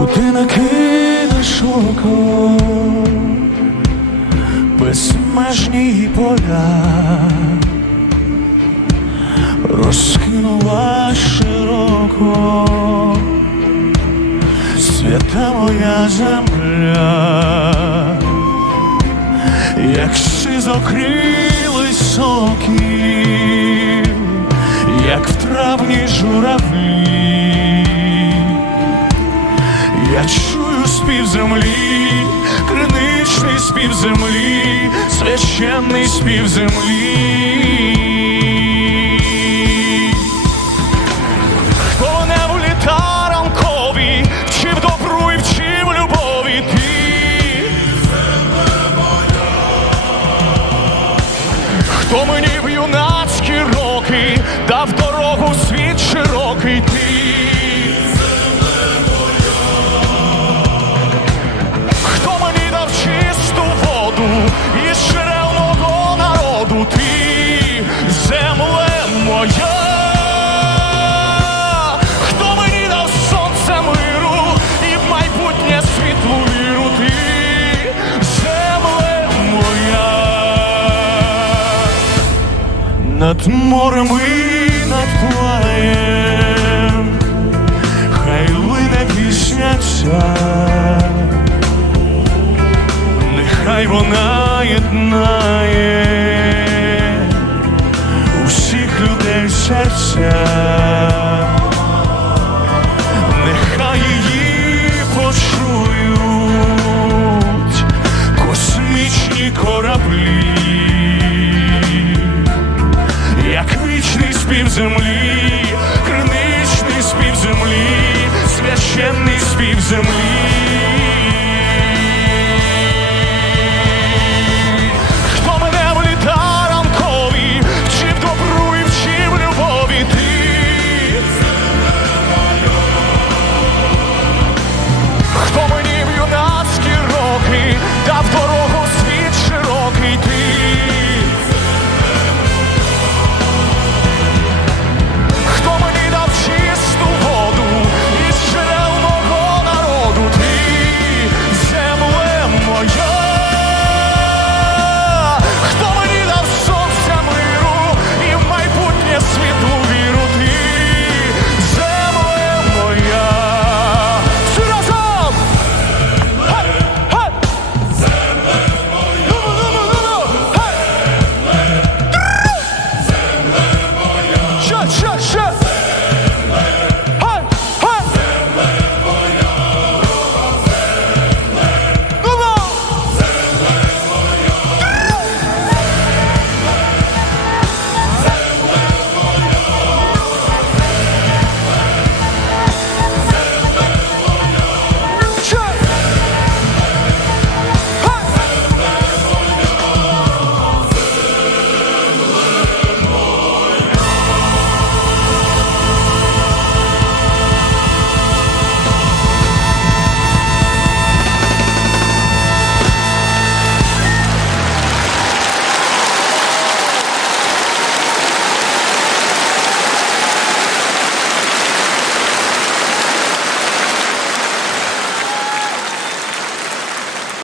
не кинеш око, безмежні поля. Розкинула широко, свята моя земля, як сизокрилий соки, як в травні журавлі. Землі, криничний спів землі, священний спів землі. Хто не в літа ранкові, чи в добру, і в чи в любові ти. Хто мені в юнацькі роки дав дорогу світ широкий ти. Моя, хто мені дав сонце миру і в майбутнє світлу віру, ти земле моя, над морем і над плаєм, хай лине пісня ця. Нехай вона серця, нехай її почують космічні кораблі, як вічний спів землі, криничний спів землі, священний спів землі.